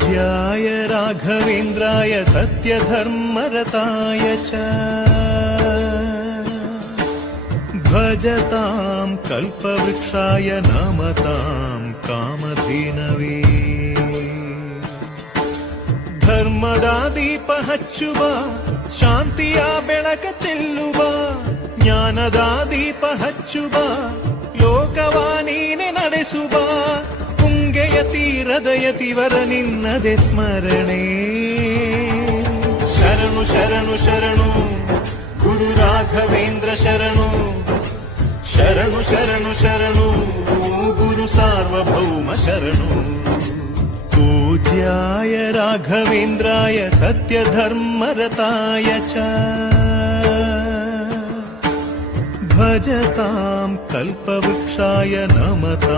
पूज्याय राघवेन्द्राय सत्यधर्मरताय च भजतां कल्पवृक्षाय नमतां कामधेनवे ಧರ್ಮದ ದೀಪ ಹಚ್ಚುವ ಶಾಂತಿಯ ಬೆಳಕ ಚೆಲ್ಲುವ ಜ್ಞಾನದ ದೀಪ ಹಚ್ಚುವ ಲೋಕವ ನೀನೆ ನಡೆಸುವ ತುಂಗೆಯ ತೀರದ ಯತಿವರ ನಿನ್ನದೆ ಸ್ಮರಣೆ ಶರಣು ಶರಣು ಶರಣು ಗುರು ರಾಘವೇಂದ್ರ ಶರಣು ಶರಣು ಶರಣು ಶರಣು ಗುರು ಸಾರ್ವಭೌಮ ಶರಣು पूज्याय राघवेन्द्राय सत्यधर्मरताय च भजतां कल्पवृक्षाय नमतां